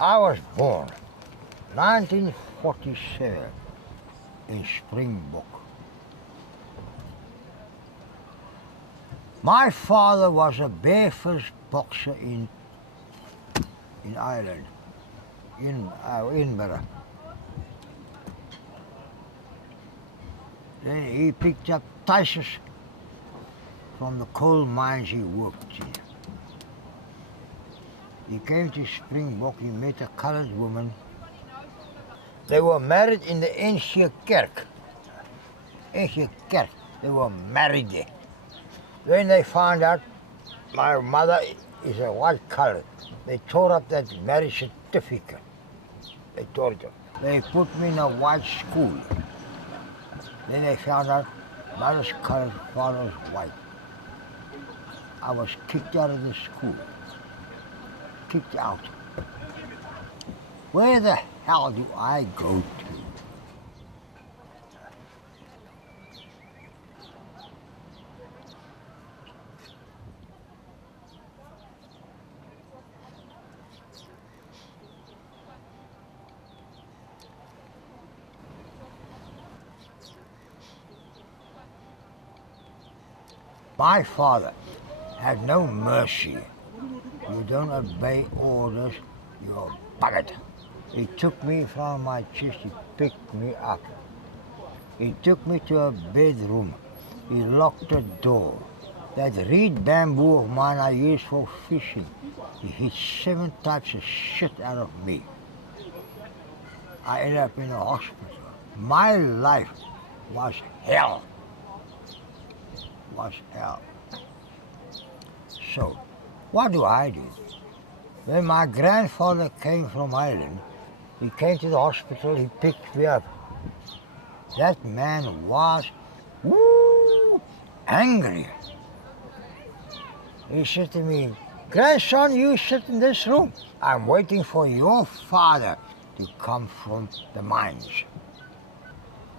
I was born 1947 in Springbok. My father was a barefoot boxer in Ireland, in Edinburgh. Then he picked up ties from the coal mines he worked in. He came to Springbok, he met a coloured woman. They were married in the NG Kerk. NG Kerk, they were married there. When they found out my mother is a white colored, they tore up that marriage certificate. They tore it up. They put me in a white school. Then they found out mother's colored, father's white. I was kicked out of the school. Kicked out. Where the hell do I go to? My father had no mercy. You don't obey orders, you're buggered. He took me from my chest, he picked me up. He took me to a bedroom. He locked the door. That reed bamboo of mine I used for fishing. He hit 7 types of shit out of me. I ended up in a hospital. My life was hell. Was hell. So, what do? When my grandfather came from Ireland, he came to the hospital, he picked me up. That man was angry. He said to me, "Grandson, you sit in this room. I'm waiting for your father to come from the mines."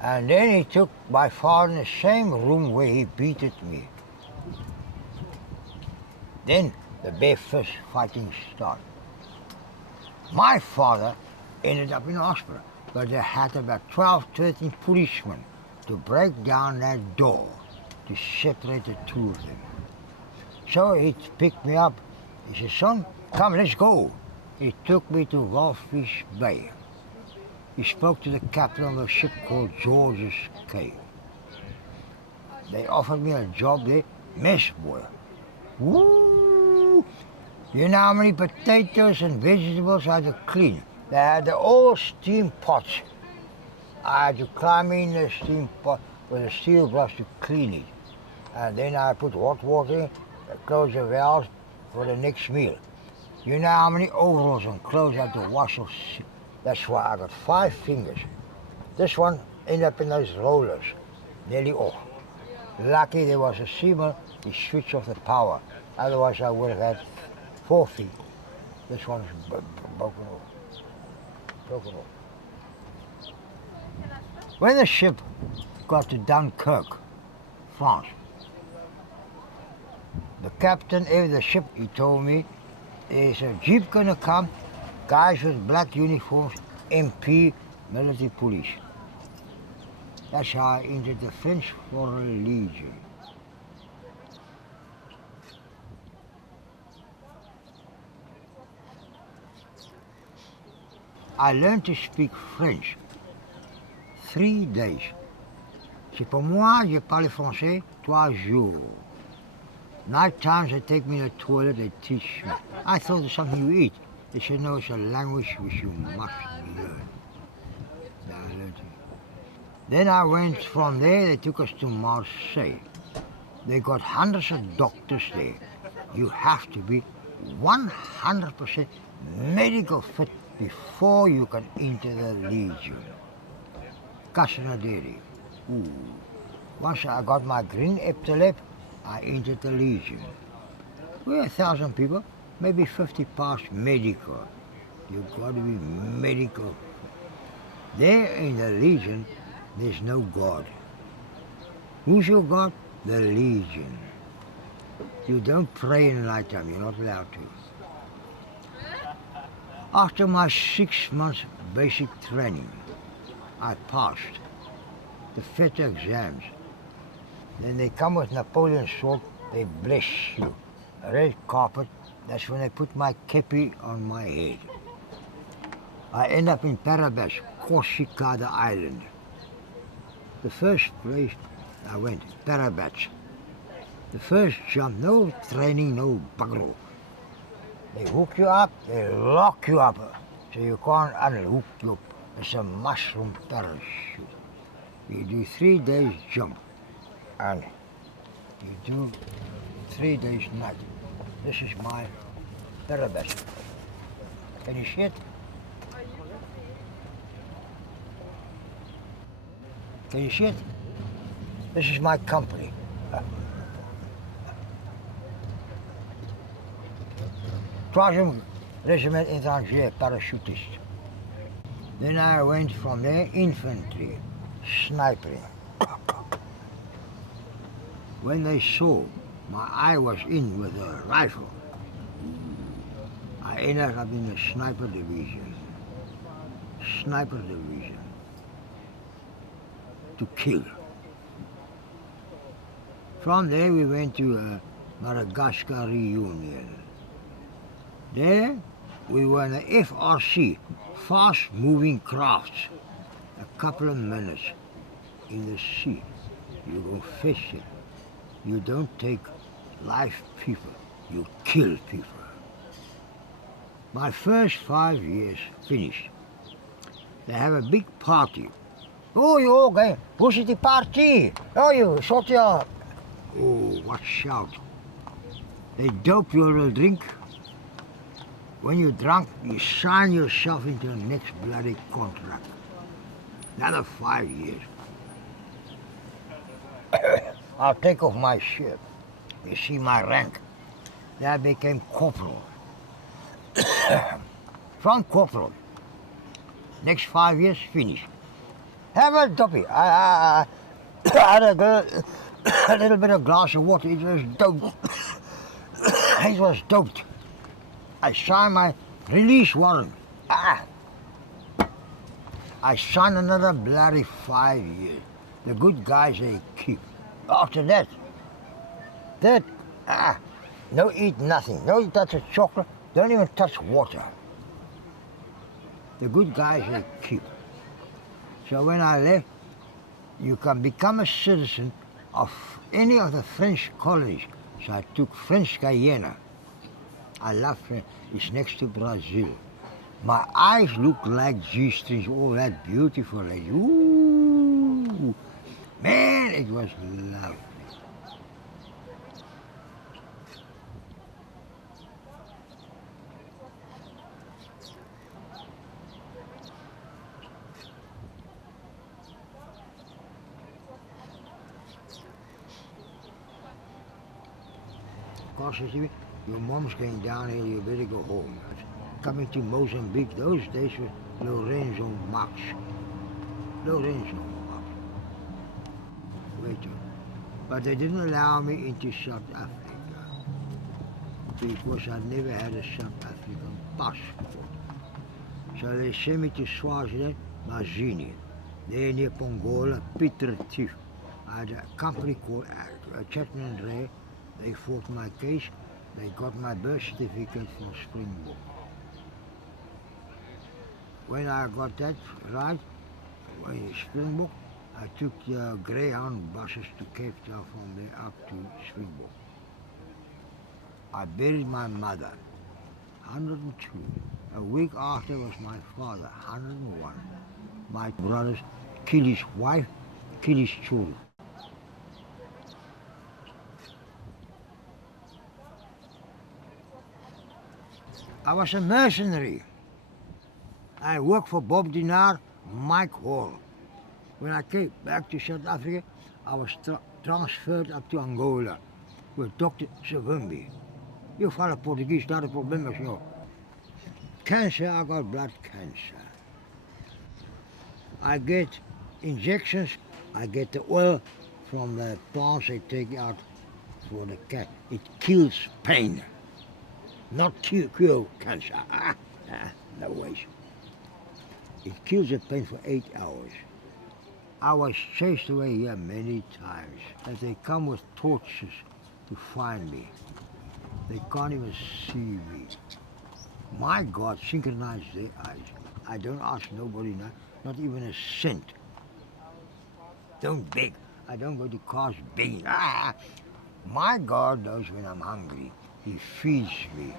And then he took my father in the same room where he beated me. Then the bare fist fighting started. My father ended up in the hospital, but they had about 12, 13 policemen to break down that door to separate the two of them. So he picked me up. He said, "Son, come, let's go." He took me to Walfish Bay. He spoke to the captain of a ship called George's Cave. They offered me a job there, mess boy. Woo! You know how many potatoes and vegetables I had to clean? They had the old steam pots. I had to climb in the steam pot with a steel brush to clean it. And then I put hot water in, close the valves for the next meal. You know how many overalls and clothes I had to wash or That's why I got 5 fingers. This one ended up in those rollers, nearly off. Lucky there was a seaman, he switched off the power. Otherwise I would have had 4 feet. This one is broken off. Broken off. When the ship got to Dunkirk, France, the captain of the ship, he told me, there's a jeep gonna come, guys with black uniforms, MP, military police. That's how I entered the French Foreign Legion. I learned to speak French. 3 days. C'est pour moi, je parle français 3 jours. Night times they take me to the toilet, they teach me. I thought it's something you eat. They said, no, it's a language which you must learn. I learned it. Then I went from there, they took us to Marseille. They got hundreds of doctors there. You have to be 100% medical fit before you can enter the Legion. Casanaderi. Once I got my green epaulet, I entered the Legion. We're 1,000 people, maybe 50 passed medical. You've got to be medical. There in the Legion, there's no God. Who's your God? The Legion. You don't pray in night time, you're not allowed to. After my 6 months basic training, I passed the FETA exams. Then they come with Napoleon sword, they bless you. A red carpet, that's when they put my kepi on my head. I end up in Parabas, Corsica, the island. The first place I went, Parabas. The first jump, no training, no bugger all. They hook you up, they lock you up, so you can't unhook you. It's a mushroom parachute. You do 3 days jump, and you do 3 days night. This is my Parabas. Can you see it? Can you see it? This is my company. Troisième Regiment Étranger, parachutist. Then I went from there, infantry, sniping. When they saw my eye was in with a rifle, I ended up in the sniper division. Sniper division. To kill. From there we went to a Madagascar reunion. There we were in the FRC, fast moving crafts. A couple of minutes in the sea. You go fishing. You don't take live people, you kill people. My first 5 years finished. They have a big party. Oh, you okay? Push the party. Oh, you shot your... Oh, what shout. They dope you a little drink. When you're drunk, you sign yourself into the next bloody contract. Another 5 years. I'll take off my shirt. You see my rank. Then I became corporal. From corporal, next 5 years, finished. Have a doppy. I had a little bit of glass of water. It was doped. It was doped. I signed my release warrant. I signed another bloody 5 years. The good guys they keep. After that, no eat nothing. No touch of chocolate. Don't even touch water. The good guys they keep. So when I left, you can become a citizen of any of the French colonies. So I took French Guyana. I love French. It's next to Brazil. My eyes look like G-strings, all that beautiful. Like, ooh, man, it was lovely. Of course, your mom's going down here, you better go home. Coming to Mozambique, those days was Lorenzo Max. Lorenzo Max. Wait, but they didn't allow me into South Africa because I never had a South African passport. So they sent me to Swaziland, Mazini. There near Pongola, Piet Retief. I had a company called Chapman and Ray. They fought my case. They got my birth certificate from Springbok. When I got that right, in Springbok, I took the Greyhound buses to Cape Town from there up to Springbok. I buried my mother, 102. A week after was my father, 101. My brothers killed his wife, killed his children. I was a mercenary. I worked for Bob Dinar, Mike Hall. When I came back to South Africa, I was transferred up to Angola with Dr. Savimbi. You fala Portuguese, not a problem with you. Cancer, I got blood cancer. I get injections, I get the oil from the plants they take out for the cat. It kills pain, not cure cancer. No ways. It kills the pain for 8 hours. I was chased away here many times. And they come with torches to find me. They can't even see me. My God, synchronize their eyes. I don't ask nobody now, not even a cent. Don't beg. I don't go to cars begging. My God knows when I'm hungry. He feeds me.